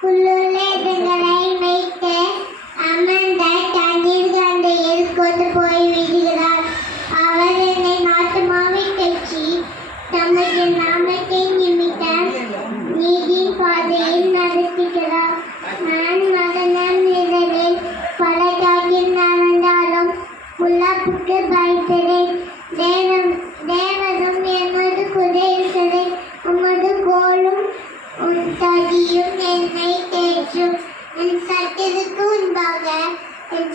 புல்லுலகங்களை வைத்து அமர்ந்த தண்ணீர் கண்டையில் கொண்டு போய் விடுகிறார். அவர் என்னை நாட்டுமாவை கட்சி தமது நாமத்தை நிமித்த நீதி பாதையில் நடத்துகிறார். நான் மரணம் நிழலில் பள்ளத்தாக்கில் நடந்தாலும் பொல்லாப்புக்கு பயப்படேன். தேவனும் எனது கூட இருக்கிறேன். உமது கோலும் தடியும் என்னை தேற்றும். என் சட்டத்துக்கு முன்பாக என்